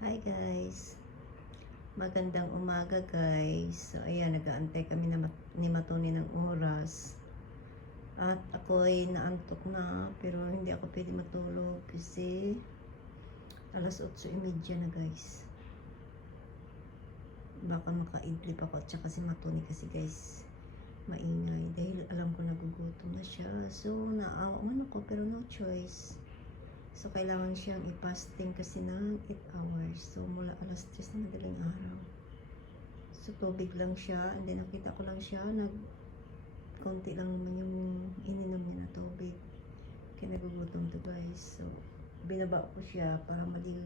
Hi guys! Magandang umaga guys. So ayan, nag-aantay kami na mat- ni Matoni ng oras. At ako ay naantok na pero hindi ako pwede matulog kasi alas 8.30 na guys. Baka makaidlip ako at saka si Matoni kasi guys maingay dahil alam ko nagugutom na siya. So naawan ako pero no choice. So, kailangan siyang i-fasting kasi ng 8 hours. So, mula alas 3 na madaling araw. So, tubig lang siya. And then, nakita ko lang siya, nag konti lang naman yung ininom niya na tubig. Kaya nagugutom to guys. So, binaba ko siya para mali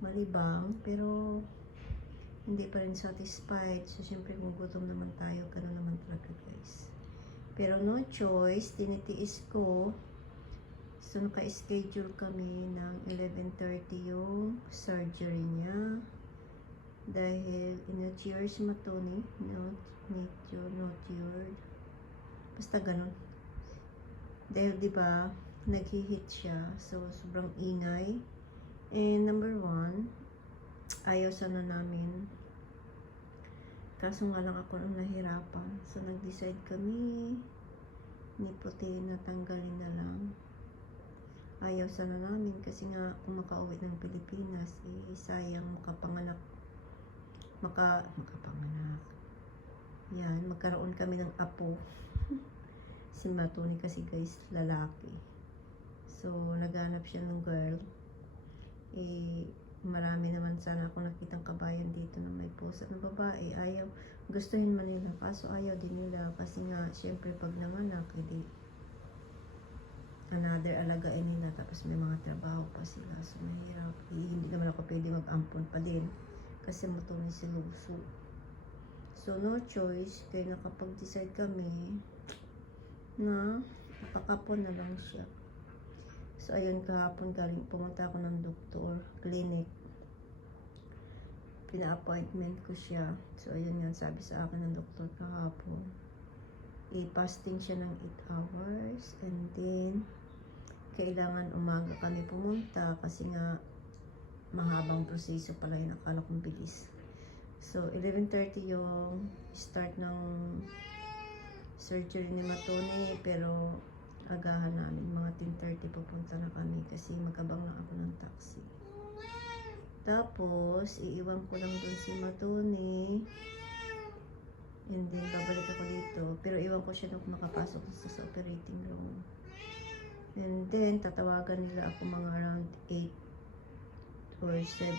malibang. Pero, hindi pa rin satisfied. So, syempre, kung gutom naman tayo, gano'n naman talaga guys. Pero no choice, tinitiis ko So, naka-schedule kami ng 11.30 yung surgery niya. Dahil in-cheer si Matoni. Not, your, not your. Basta ganun. Dahil, di ba, nag-hit siya. So, sobrang ingay. And number one, ayaw sana namin. Kaso nga lang ako ang nahirapan. So, nag-decide kami ni puti na tanggalin na lang ayaw sana namin kasi nga kung makauwi ng Pilipinas eh sayang makapanganak maka makapanganak. Yan magkaroon kami ng apo. Si Matoni kasi guys lalaki. So naghanap siya ng girl. Eh marami naman sana ako nakitang kabayan dito na may pusa ng babae. Ayaw gustuhin man nila kaso ayaw din nila. Kasi nga syempre pag nanganak hindi another alagain nila tapos may mga trabaho pa sila. So mahirap. Eh, hindi naman ako pwede mag-ampon pa din. Kasi matulong si Luso. So no choice. Kaya nakapag-decide kami na pakapon na lang siya. So ayun kahapon galing pumunta ako ng doktor clinic. Pina-appointment ko siya. So ayun nga sabi sa akin ng doktor kahapon. I-fasting siya ng 8 hours and then kailangan umaga kami pumunta kasi nga mahabang proseso pala yun. Akala kong bilis. So 11.30 yung start ng surgery ni Matone pero agahan namin mga 10.30 pupunta na kami kasi magkabang lang ako ng taxi. Tapos iiwan ko lang dun si Matone. And then babalik ako dito. Pero iwan ko siya nung makapasok sa operating room And then, tatawagan nila ako mga around 8 or 7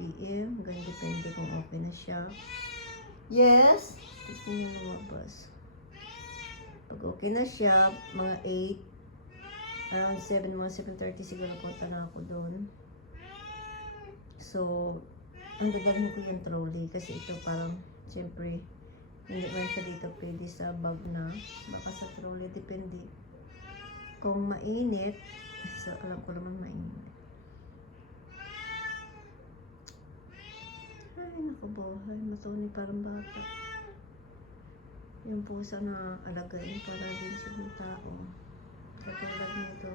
p.m. Ganun depende kung okay na siya. Yes! Gusto niya lumabas. Pag okay na siya, mga 8, around 7, mga 7.30 siguro punta na ako doon. So, ang dadalhin ko yung trolley kasi ito parang, siyempre, hindi man siya dito pwede sa bag na. Baka sa trolley, depende kung mainit, so alam ko naman mainit. Ay, naku buhay. Matuni parang bata. Yung pusa na alagayin para din sa mga tao. Katulad nito.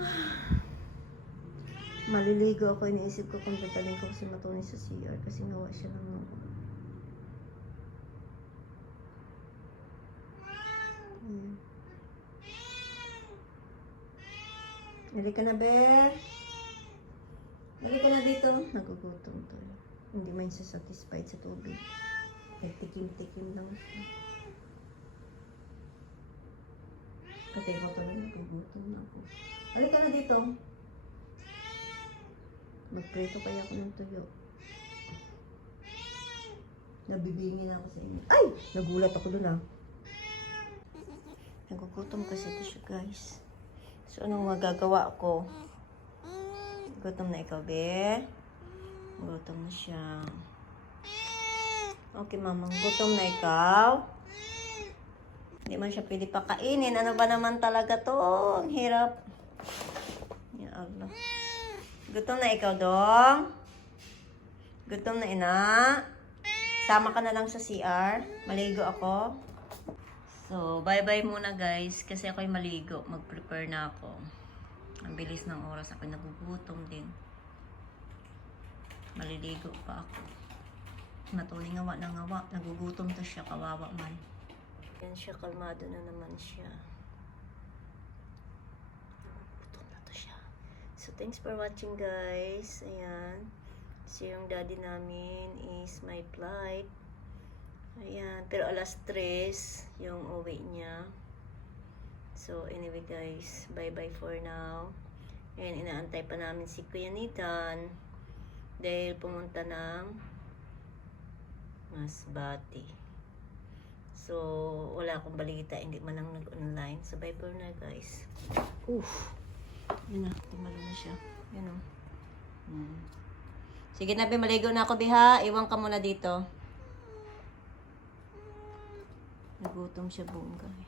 Maliligo ako. Iniisip ko kung dadalhin ko si Matuni sa CR kasi ngawa siya ng Ayan. Dali ka na, Be. Dali ka na dito. Nagugutom to. Hindi man siya satisfied sa tubig. Nagtikim-tikim lang siya. Kasi ko to nagugutom na ako. Dali ka na dito. Magprito kaya ako ng tuyo. Nabibingin ako sa inyo. Ay! Nagulat ako dun ah. Nagugutom kasi ito siya, guys. So, anong magagawa ko? Gutom na ikaw, be? Gutom na siya. Okay, mamang. Gutom na ikaw? Hindi man siya pwede pakainin. Ano ba naman talaga to? Ang hirap. Ya Allah. Gutom na ikaw, dong? Gutom na ina? Sama ka na lang sa CR. Maligo ako. So, bye-bye muna guys. Kasi ako'y maligo. Mag-prepare na ako. Ang bilis ng oras ako nagugutom din. Maliligo pa ako. Matuloy ngawa na ngawa. Nagugutom to siya. Kawawa man. Yan siya. Kalmado na naman siya. Gutom na to siya. So, thanks for watching guys. Ayan. So, yung daddy namin is my flight. Ayan. Pero alas 3 yung uwi niya. So, anyway guys. Bye-bye for now. Ayan, inaantay pa namin si Kuya Nathan. Dahil pumunta ng Masbati. So, wala akong balita. Hindi man lang nag-online. So, bye for now guys. Oof. Yun na. Tumalo na siya. Yun o. Hmm. Sige na, Be. Maligo na ako, Biha. Iwan ka muna dito. Nagutom siya buong guys.